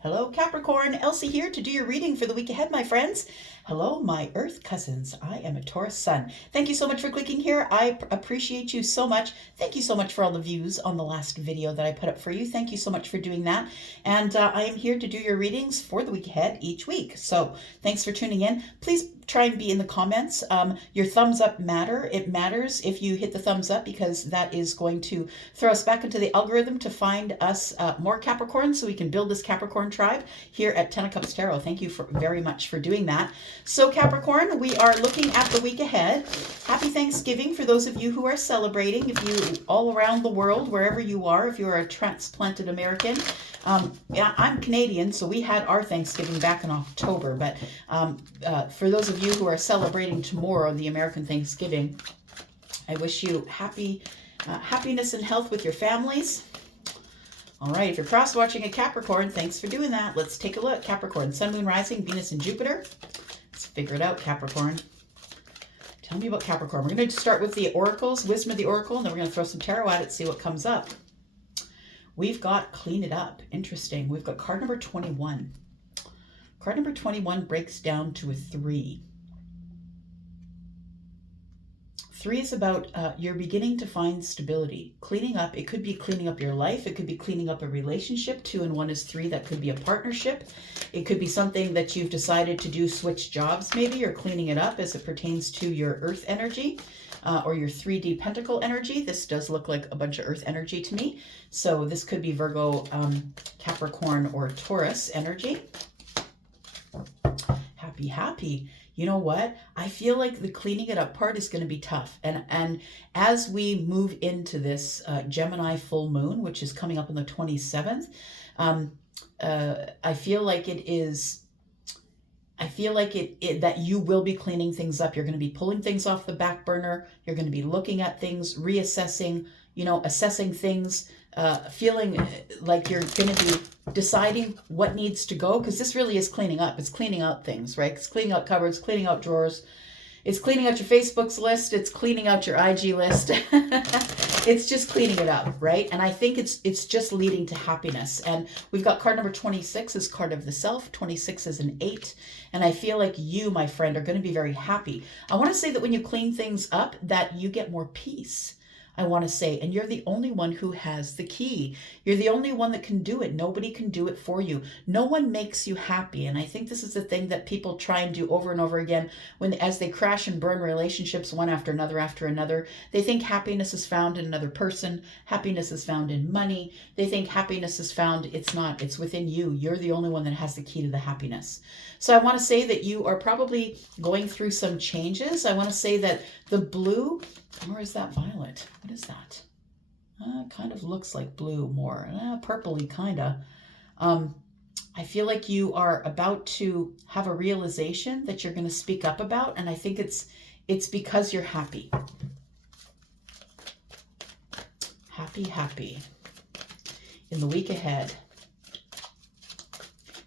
Hello, Capricorn. Elsie here to do your reading for the week ahead, my friends. Hello, my Earth cousins. I am a Taurus sun. Thank you so much for clicking here. I appreciate you so much. Thank you so much for all the views on the last video that I put up for you. Thank you so much for doing that. And I am here to do your readings for the week ahead each week. So thanks for tuning in. Please try and be in the comments. Your thumbs up matter. It matters if you hit the thumbs up because that is going to throw us back into the algorithm to find us more Capricorn so we can build this Capricorn tribe here at 10 of Cups Tarot. Thank you very much for doing that. So Capricorn, we are looking at the week ahead. Happy Thanksgiving for those of you who are celebrating. If you all around the world, wherever you are, if you are a transplanted American, yeah, I'm Canadian, so we had our Thanksgiving back in October. But for those of you who are celebrating tomorrow, the American Thanksgiving, I wish you happiness and health with your families. All right, if you're cross-watching a Capricorn, thanks for doing that. Let's take a look. Capricorn, Sun, Moon, Rising, Venus, and Jupiter. Let's figure it out, Capricorn. Tell me about Capricorn. We're going to start with the oracles, wisdom of the oracle, and then we're going to throw some tarot at it, see what comes up. We've got clean it up. Interesting. We've got card number 21. Card number 21 breaks down to a 3. 3 is about you're beginning to find stability. Cleaning up. It could be cleaning up your life. It could be cleaning up a relationship. 2 and 1 is 3. That could be a partnership. It could be something that you've decided to do, switch jobs maybe, or cleaning it up as it pertains to your earth energy. Or your 3D pentacle energy. This does look like a bunch of earth energy to me. So this could be Virgo, Capricorn, or Taurus energy. Happy. You know what? I feel like the cleaning it up part is going to be tough. And as we move into this Gemini full moon, which is coming up on the 27th, I feel like it is... I feel like that you will be cleaning things up. You're going to be pulling things off the back burner. You're going to be looking at things, reassessing, assessing things, feeling like you're going to be deciding what needs to go, because this really is cleaning up. It's cleaning out things, right? It's cleaning out cupboards, cleaning out drawers. It's cleaning out your Facebook's list. It's cleaning out your IG list. It's just cleaning it up, right? And I think it's just leading to happiness. And we've got card number 26 as card of the self. 26 is an 8. And I feel like you, my friend, are going to be very happy. I want to say that when you clean things up, that you get more peace. I want to say, and you're the only one who has the key. You're the only one that can do it. Nobody can do it for you. No one makes you happy. And I think this is the thing that people try and do over and over again as they crash and burn relationships one after another. They think happiness is found in another person. Happiness is found in money. They think happiness is found. It's not. It's within you. You're the only one that has the key to the happiness. So I want to say that you are probably going through some changes. I want to say that the blue... Or is that violet? What is that? Kind of looks like blue more. Purpley, kind of. I feel like you are about to have a realization that you're going to speak up about, and I think it's because you're happy. Happy. In the week ahead.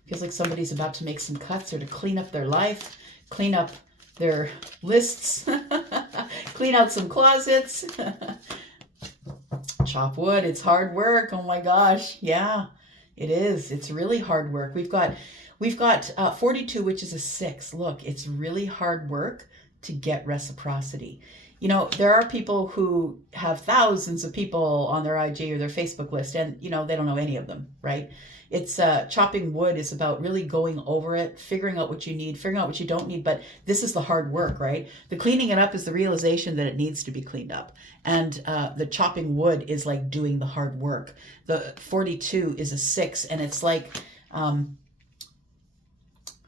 Feels like somebody's about to make some cuts or to clean up their life, clean up their lists, clean out some closets, chop wood. It's hard work. Oh my gosh. Yeah, it is. It's really hard work. We've got 42, which is a 6. Look, it's really hard work to get reciprocity. There are people who have thousands of people on their IG or their Facebook list, and, they don't know any of them, right? It's chopping wood is about really going over it, figuring out what you need, figuring out what you don't need. But this is the hard work, right? The cleaning it up is the realization that it needs to be cleaned up. And the chopping wood is like doing the hard work. The 42 is a 6, and it's like...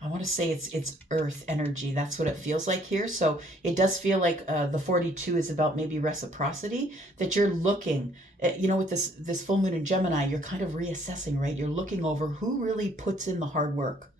I want to say it's earth energy. That's what it feels like here. So it does feel like the 42 is about maybe reciprocity, that you're looking, with this full moon in Gemini, you're kind of reassessing, right? You're looking over who really puts in the hard work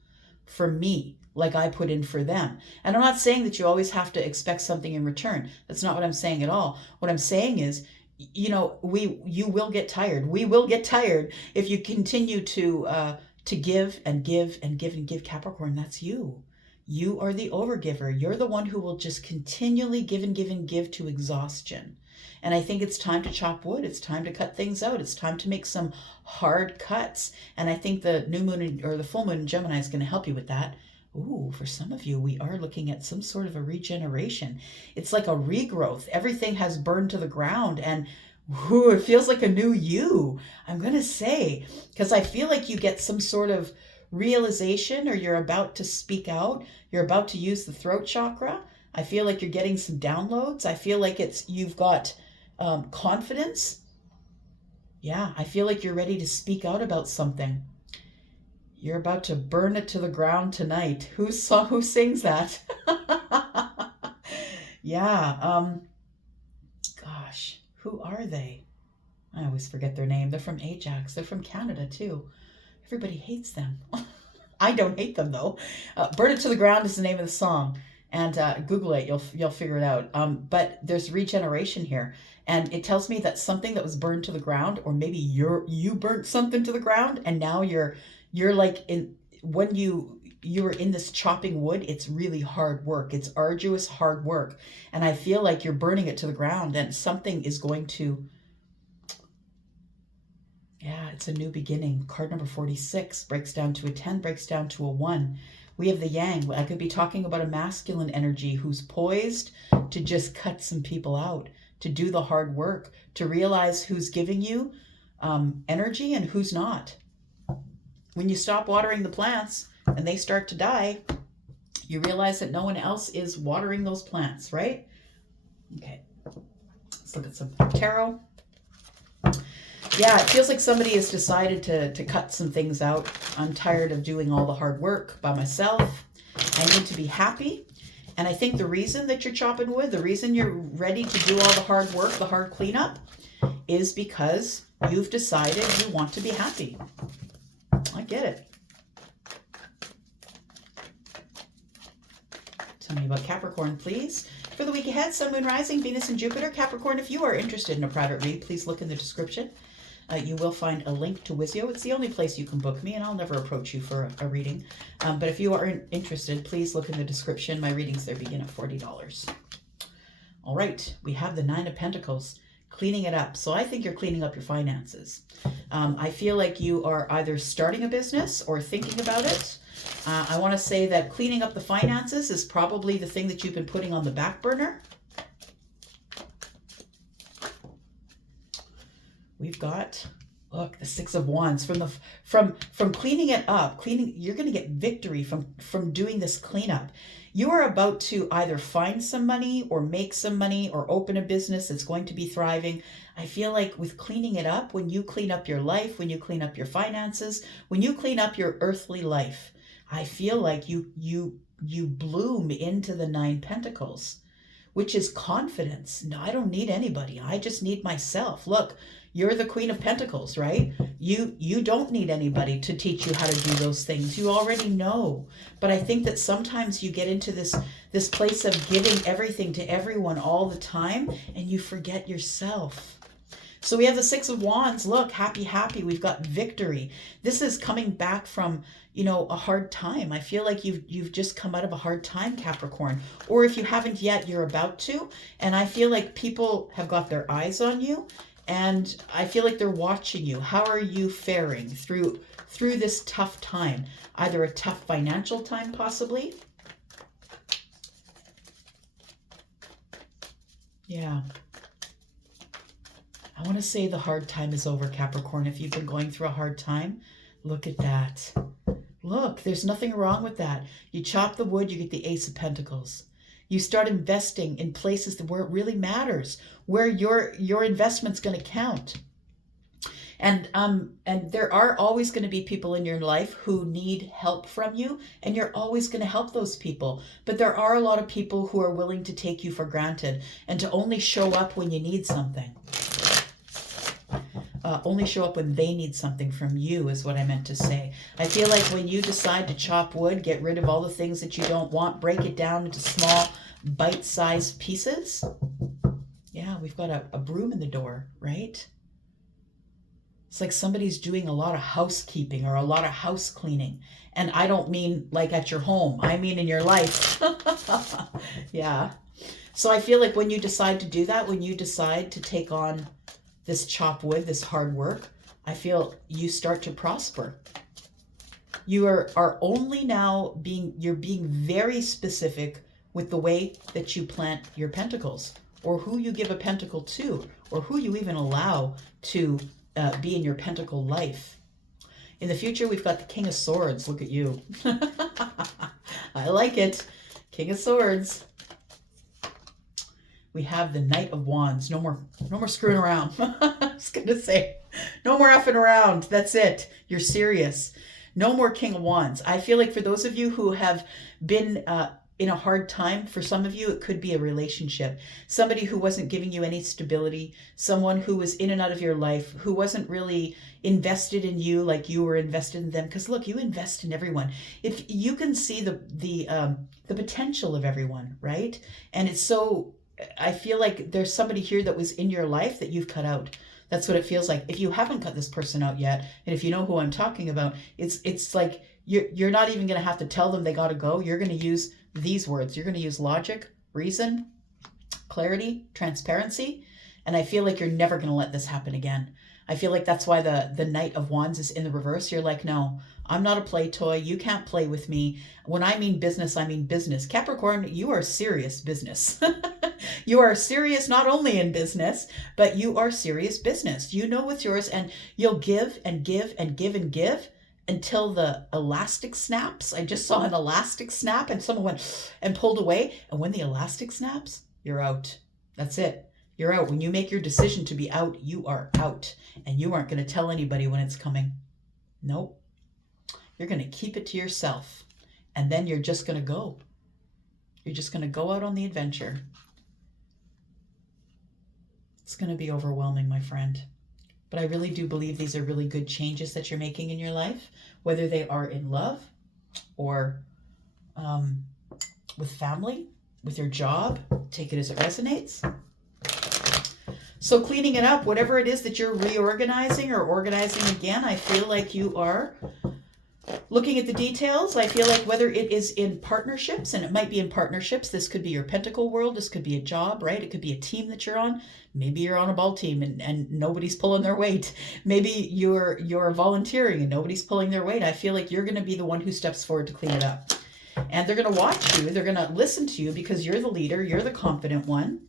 for me, like I put in for them. And I'm not saying that you always have to expect something in return. That's not what I'm saying at all. What I'm saying is, you will get tired. We will get tired if you continue to give and give and give and give. Capricorn, that's you. You are the overgiver. You're the one who will just continually give and give and give to exhaustion. And I think it's time to chop wood. It's time to cut things out. It's time to make some hard cuts. And I think the new moon or the full moon in Gemini is going to help you with that. Ooh, for some of you, we are looking at some sort of a regeneration. It's like a regrowth. Everything has burned to the ground, and ooh, it feels like a new you, I'm going to say, because I feel like you get some sort of realization, or you're about to speak out. You're about to use the throat chakra. I feel like you're getting some downloads. I feel like you've got confidence. Yeah, I feel like you're ready to speak out about something. You're about to burn it to the ground tonight. Who sings that? Yeah, gosh, who are they? I always forget their name. They're from Ajax. They're from Canada too. Everybody hates them. I don't hate them though. Burn It to the Ground is the name of the song. And Google it, you'll figure it out. But there's regeneration here. And it tells me that something that was burned to the ground, or maybe you burnt something to the ground, and now you're like when you were in this chopping wood, it's really hard work. It's arduous, hard work. And I feel like you're burning it to the ground, and something is going to, yeah, it's a new beginning. Card number 46 breaks down to a 10, breaks down to a 1. We have the yang. I could be talking about a masculine energy who's poised to just cut some people out, to do the hard work, to realize who's giving you energy and who's not. When you stop watering the plants and they start to die, you realize that no one else is watering those plants, right? Okay, let's look at some tarot. Yeah, it feels like somebody has decided to cut some things out. I'm tired of doing all the hard work by myself. I need to be happy. And I think the reason that you're chopping wood, the reason you're ready to do all the hard work, the hard cleanup, is because you've decided you want to be happy. I get it. Tell me about Capricorn, please. For the week ahead, Sun, Moon, Rising, Venus, and Jupiter. Capricorn, if you are interested in a private read, please look in the description. You will find a link to Wizio. It's the only place you can book me, and I'll never approach you for a reading. But if you are interested, please look in the description. My readings there begin at $40. All right, we have the 9 of Pentacles, cleaning it up. So I think you're cleaning up your finances. I feel like you are either starting a business or thinking about it. I want to say that cleaning up the finances is probably the thing that you've been putting on the back burner. We've got, look, the 6 of Wands. From cleaning it up, you're going to get victory from doing this cleanup. You are about to either find some money or make some money or open a business that's going to be thriving. I feel like with cleaning it up, when you clean up your life, when you clean up your finances, when you clean up your earthly life, I feel like you bloom into the 9 Pentacles, which is confidence. No, I don't need anybody. I just need myself. Look, you're the Queen of Pentacles, right? You don't need anybody to teach you how to do those things. You already know. But I think that sometimes you get into this place of giving everything to everyone all the time, and you forget yourself. So we have the 6 of Wands. Look, happy, happy. We've got victory. This is coming back from, a hard time. I feel like you've just come out of a hard time, Capricorn. Or if you haven't yet, you're about to. And I feel like people have got their eyes on you. And I feel like they're watching you. How are you faring through this tough time? Either a tough financial time, possibly. Yeah. I want to say the hard time is over, Capricorn. If you've been going through a hard time, look at that. Look, there's nothing wrong with that. You chop the wood, you get the Ace of Pentacles. You start investing in places where it really matters, where your investment's going to count. And there are always going to be people in your life who need help from you, and you're always going to help those people. But there are a lot of people who are willing to take you for granted and to only show up when you need something. Only show up when they need something from you is what I meant to say. I feel like when you decide to chop wood, get rid of all the things that you don't want, break it down into small bite-sized pieces. Yeah, we've got a broom in the door, right? It's like somebody's doing a lot of housekeeping or a lot of house cleaning. And I don't mean like at your home. I mean in your life. Yeah. So I feel like when you decide to do that, when you decide to take on this chop wood, this hard work, I feel you start to prosper. You are only now you're being very specific with the way that you plant your pentacles, or who you give a pentacle to, or who you even allow to be in your pentacle life. In the future, we've got the King of Swords. Look at you. I like it. King of Swords. We have the Knight of Wands. No more screwing around. I was going to say, no more effing around. That's it. You're serious. No more King of Wands. I feel like for those of you who have been in a hard time, for some of you, it could be a relationship. Somebody who wasn't giving you any stability. Someone who was in and out of your life, who wasn't really invested in you like you were invested in them. Because look, you invest in everyone. If you can see the potential of everyone, right? And it's so, I feel like there's somebody here that was in your life that you've cut out. That's what it feels like. If you haven't cut this person out yet, and if you know who I'm talking about, it's like you're not even going to have to tell them they got to go. You're going to use these words. You're going to use logic, reason, clarity, transparency, and I feel like you're never going to let this happen again. I feel like that's why the Knight of Wands is in the reverse. You're like, no, I'm not a play toy. You can't play with me. When I mean business, I mean business. Capricorn, you are serious business. You are serious not only in business, but you are serious business. You know what's yours, and you'll give and give and give and give until the elastic snaps. I just saw an elastic snap and someone went and pulled away. And when the elastic snaps, you're out. That's it. You're out. When you make your decision to be out, you are out. And you aren't going to tell anybody when it's coming. Nope. You're going to keep it to yourself. And then you're just going to go. You're just going to go out on the adventure. It's going to be overwhelming, my friend. But I really do believe these are really good changes that you're making in your life, whether they are in love or with family, with your job. Take it as it resonates. So cleaning it up, whatever it is that you're reorganizing or organizing again, I feel like you are looking at the details. I feel like whether it is in partnerships, and it might be in partnerships, this could be your pentacle world, this could be a job, right? It could be a team that you're on. Maybe you're on a ball team and nobody's pulling their weight. Maybe you're volunteering and nobody's pulling their weight. I feel like you're going to be the one who steps forward to clean it up. And they're going to watch you. They're going to listen to you because you're the leader. You're the confident one.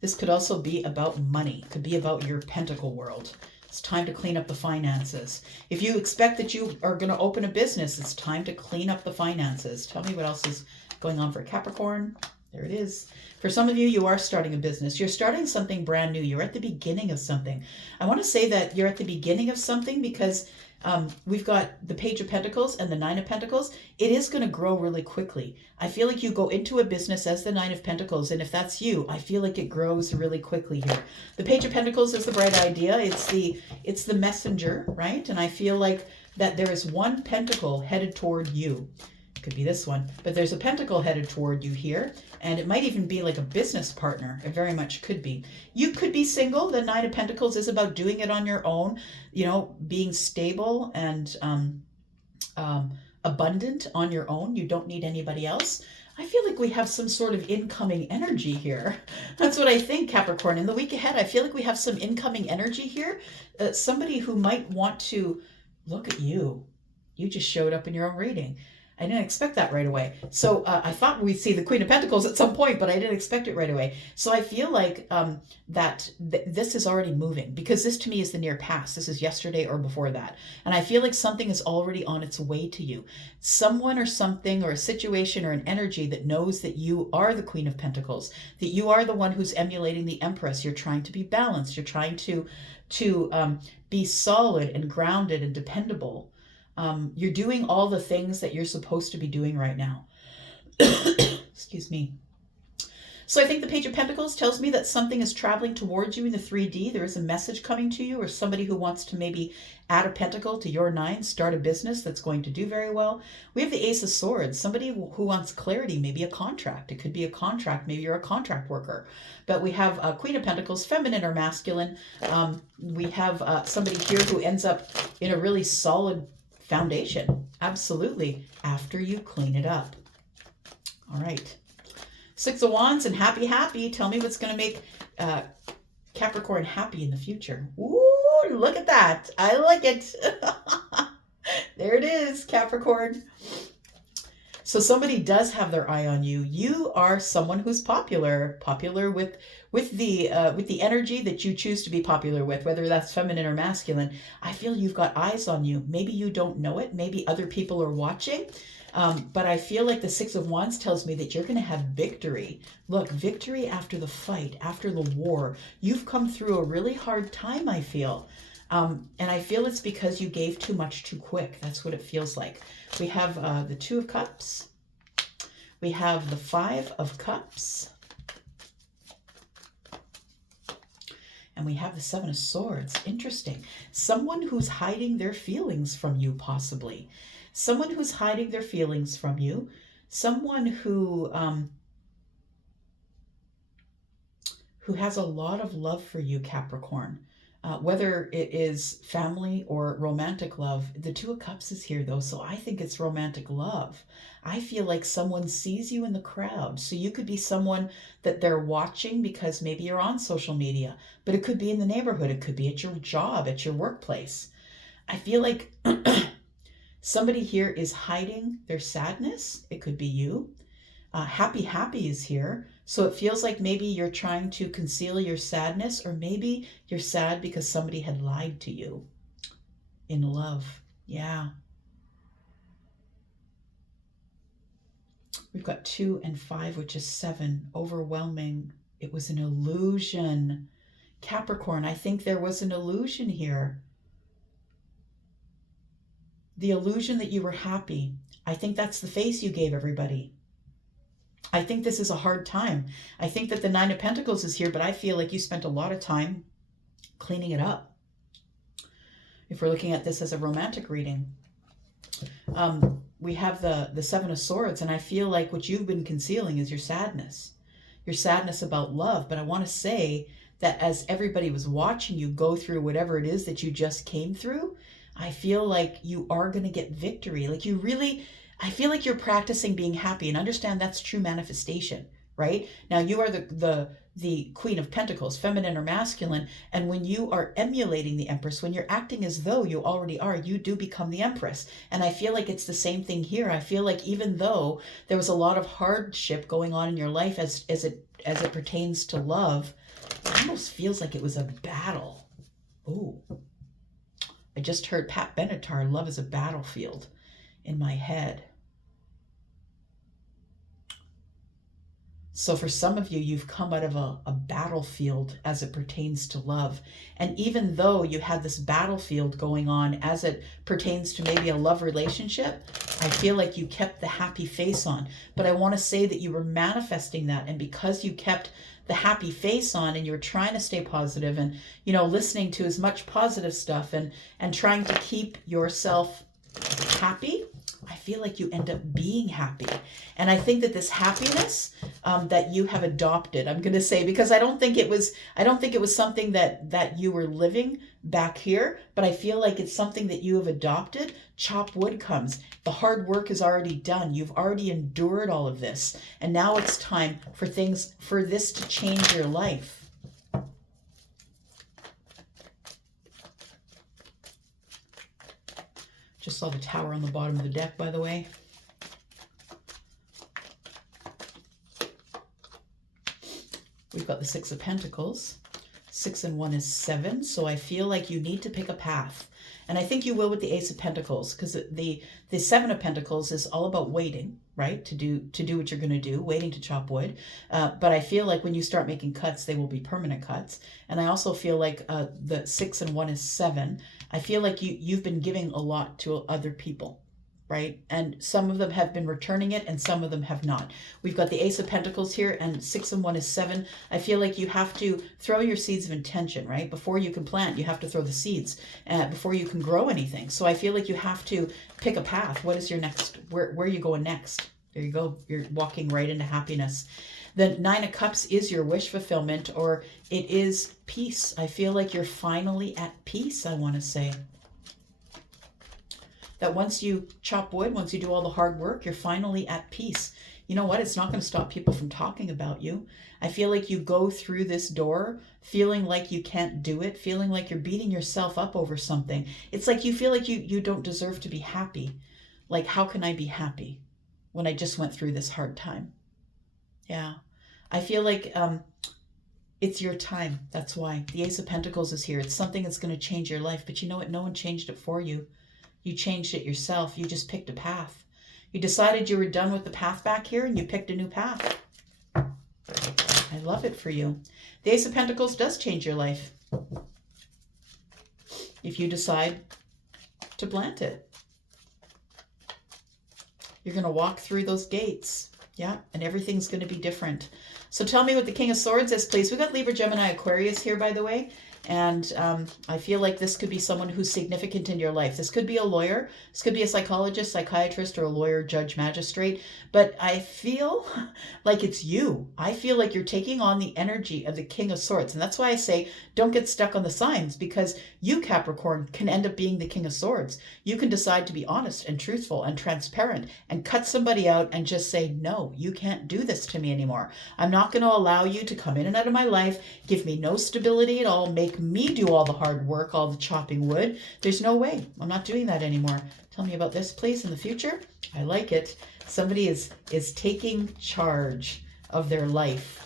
This could also be about money. It could be about your pentacle world. It's time to clean up the finances. If you expect that you are going to open a business, it's time to clean up the finances. Tell me what else is going on for Capricorn. There it is. For some of you, you are starting a business. You're starting something brand new. You're at the beginning of something. I want to say that you're at the beginning of something because we've got the Page of Pentacles and the Nine of Pentacles. It is going to grow really quickly. I feel like you go into a business as the Nine of Pentacles, and if that's you, I feel like it grows really quickly here. The Page of Pentacles is the bright idea. It's the messenger, right? And I feel like that there is one pentacle headed toward you. Could be this one, but there's a pentacle headed toward you here, and it might even be like a business partner. It very much could be. You could be single. The Nine of Pentacles is about doing it on your own, you know, being stable and abundant on your own. You don't need anybody else. I feel like we have some sort of incoming energy here. That's what I think, Capricorn. In the week ahead, I feel like we have some incoming energy here. Somebody who might want to look at you. You just showed up in your own reading. I didn't expect that right away. So I thought we'd see the Queen of Pentacles at some point, but I didn't expect it right away. So I feel like this is already moving, because this to me is the near past. This is yesterday or before that. And I feel like something is already on its way to you. Someone or something or a situation or an energy that knows that you are the Queen of Pentacles, that you are the one who's emulating the Empress. You're trying to be balanced. You're trying to be solid and grounded and dependable. You're doing all the things that you're supposed to be doing right now. Excuse me. So I think the Page of Pentacles tells me that something is traveling towards you in the 3D. There is a message coming to you, or somebody who wants to maybe add a pentacle to your nine, start a business that's going to do very well. We have the Ace of Swords, somebody who wants clarity, maybe a contract. It could be a contract. Maybe you're a contract worker. But we have Queen of Pentacles, feminine or masculine. We have somebody here who ends up in a really solid foundation. Absolutely. After you clean it up. All right. Six of Wands and happy, happy. Tell me what's going to make Capricorn happy in the future. Ooh, look at that. I like it. There it is, Capricorn. So somebody does have their eye on you. You are someone who's popular with the energy that you choose to be popular with, whether that's feminine or masculine. I feel you've got eyes on you. Maybe you don't know it. Maybe other people are watching. But I feel like the Six of Wands tells me that you're going to have victory. Look, victory after the fight, after the war. You've come through a really hard time, I feel. And I feel it's because you gave too much too quick. That's what it feels like. We have the Two of Cups. We have the Five of Cups. And we have the Seven of Swords. Interesting. Someone who's hiding their feelings from you, possibly. Someone who's hiding their feelings from you. Someone who has a lot of love for you, Capricorn. Whether it is family or romantic love. The Two of Cups is here, though, so I think it's romantic love. I feel like someone sees you in the crowd. So you could be someone that they're watching because maybe you're on social media, but it could be in the neighborhood. It could be at your job, at your workplace. I feel like somebody here is hiding their sadness. It could be you. Happy, happy is here. So it feels like maybe you're trying to conceal your sadness, or maybe you're sad because somebody had lied to you in love. Yeah. We've got 2 and 5, which is 7. Overwhelming. It was an illusion. Capricorn, I think there was an illusion here. The illusion that you were happy. I think that's the face you gave everybody. I think this is a hard time. I think that the Nine of Pentacles is here, but I feel like you spent a lot of time cleaning it up. If we're looking at this as a romantic reading, we have the Seven of Swords, and I feel like what you've been concealing is your sadness about love. But I want to say that as everybody was watching you go through whatever it is that you just came through, I feel like you are going to get victory. Like you really... I feel like you're practicing being happy, and understand that's true manifestation, right? Now you are the Queen of Pentacles, feminine or masculine, and when you are emulating the Empress, when you're acting as though you already are, you do become the Empress. And I feel like it's the same thing here. I feel like even though there was a lot of hardship going on in your life as it pertains to love, it almost feels like it was a battle. Ooh. I just heard Pat Benatar, love is a battlefield, in my head. So for some of you, you've come out of a battlefield as it pertains to love. And even though you had this battlefield going on as it pertains to maybe a love relationship, I feel like you kept the happy face on. But I want to say that you were manifesting that. And because you kept the happy face on and you were trying to stay positive and, listening to as much positive stuff and trying to keep yourself happy, I feel like you end up being happy. And I think that this happiness that you have adopted, I'm going to say, because I don't think it was something that you were living back here, but I feel like it's something that you have adopted. Chop wood comes. The hard work is already done. You've already endured all of this. And now it's time for this to change your life. Just saw the Tower on the bottom of the deck, by the way. We've got the Six of Pentacles. 6 and 1 is 7. So I feel like you need to pick a path. And I think you will with the Ace of Pentacles, because the Seven of Pentacles is all about waiting, right? To do what you're going to do, waiting to chop wood. But I feel like when you start making cuts, they will be permanent cuts. And I also feel like the 6 and 1 is 7. I feel like you've been giving a lot to other people, right? And some of them have been returning it and some of them have not. We've got the Ace of Pentacles here, and 6 and 1 is 7. I feel like you have to throw your seeds of intention, right? Before you can plant, you have to throw the seeds before you can grow anything. So I feel like you have to pick a path. What is your next? Where are you going next? There you go. You're walking right into happiness. The 9 of Cups is your wish fulfillment, or it is peace. I feel like you're finally at peace, I want to say. that once you chop wood, once you do all the hard work, you're finally at peace. You know what? It's not going to stop people from talking about you. I feel like you go through this door feeling like you can't do it, feeling like you're beating yourself up over something. It's like you feel like you don't deserve to be happy. Like, how can I be happy when I just went through this hard time? Yeah. I feel like it's your time. That's why. The Ace of Pentacles is here. It's something that's going to change your life. But you know what? No one changed it for you. You changed it yourself. You just picked a path. You decided you were done with the path back here and you picked a new path. I love it for you. The Ace of Pentacles does change your life if you decide to plant it. You're going to walk through those gates. Yeah, and everything's going to be different. So tell me what the King of Swords is, please. We got Libra, Gemini, Aquarius here, by the way. And I feel like this could be someone who's significant in your life. This could be a lawyer. This could be a psychologist, psychiatrist, or a lawyer, judge, magistrate. But I feel like it's you. I feel like you're taking on the energy of the King of Swords. And that's why I say don't get stuck on the signs, because you, Capricorn, can end up being the King of Swords. You can decide to be honest and truthful and transparent and cut somebody out and just say, no, you can't do this to me anymore. I'm not going to allow you to come in and out of my life, give me no stability at all, make me do all the hard work, all the chopping wood. There's no way. I'm not doing that anymore. Tell me about this, please, in the future. I like it. Somebody is taking charge of their life.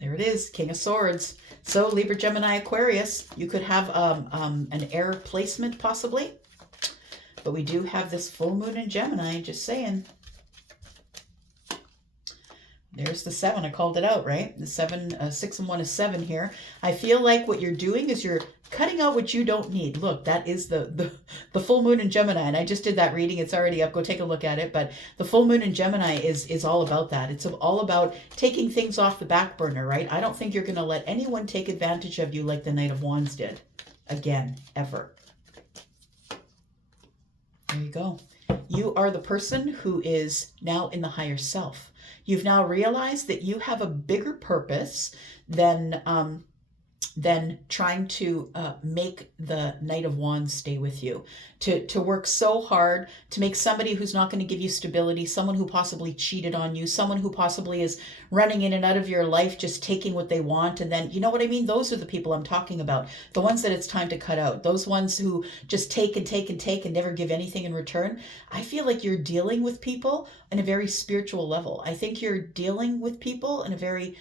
There it is, King of Swords. So Libra, Gemini, Aquarius, you could have an air placement possibly. But we do have this full moon in Gemini, just saying. There's the 7. I called it out, right? The 7, 6 and 1 is 7 here. I feel like what you're doing is you're cutting out what you don't need. Look, that is the full moon in Gemini. And I just did that reading. It's already up. Go take a look at it. But the full moon in Gemini is all about that. It's all about taking things off the back burner, right? I don't think you're going to let anyone take advantage of you like the Knight of Wands did. Again, ever. There you go. You are the person who is now in the higher self. You've now realized that you have a bigger purpose than trying to make the Knight of Wands stay with you. To work so hard to make somebody who's not going to give you stability, someone who possibly cheated on you, someone who possibly is running in and out of your life, just taking what they want. And then, you know what I mean? Those are the people I'm talking about. The ones that it's time to cut out. Those ones who just take and take and take and never give anything in return. I feel like you're dealing with people on a very spiritual level. I think you're dealing with people in a very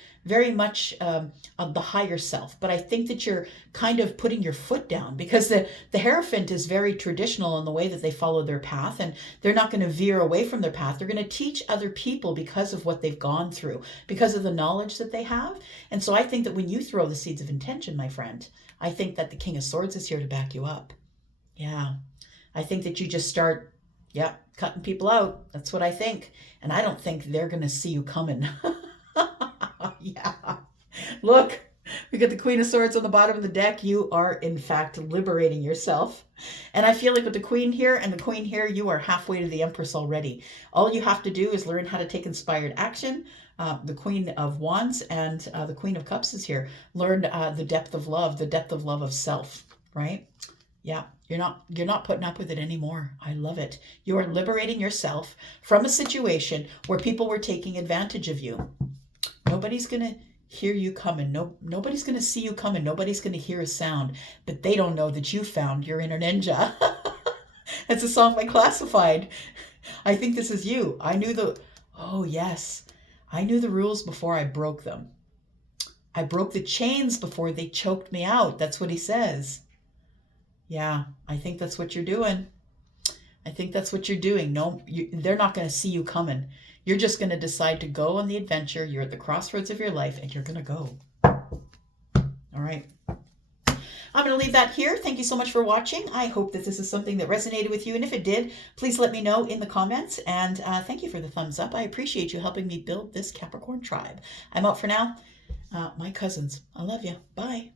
much of the higher self. But I think that you're kind of putting your foot down, because the Hierophant is very traditional in the way that they follow their path, and they're not going to veer away from their path. They're going to teach other people because of what they've gone through, because of the knowledge that they have. And so I think that when you throw the seeds of intention, my friend, I think that the King of Swords is here to back you up. Yeah. I think that you just start, cutting people out. That's what I think. And I don't think they're going to see you coming. Yeah. Look, we got the Queen of Swords on the bottom of the deck. You are, in fact, liberating yourself. And I feel like with the Queen here and the Queen here, you are halfway to the Empress already. All you have to do is learn how to take inspired action. The Queen of Wands and the Queen of Cups is here. Learn the depth of love of self, right? Yeah, you're not putting up with it anymore. I love it. You are liberating yourself from a situation where people were taking advantage of you. Nobody's going to hear you coming. Nobody's going to see you coming. Nobody's going to hear a sound. But they don't know that you found your inner ninja. It's a song by Classified. I think this is you. I knew the rules before I broke them. I broke the chains before they choked me out. That's what he says. Yeah, I think that's what you're doing. I think that's what you're doing. No, they're not going to see you coming. You're just going to decide to go on the adventure. You're at the crossroads of your life, and you're going to go. All right. I'm going to leave that here. Thank you so much for watching. I hope that this is something that resonated with you. And if it did, please let me know in the comments. And thank you for the thumbs up. I appreciate you helping me build this Capricorn tribe. I'm out for now. My cousins, I love you. Bye.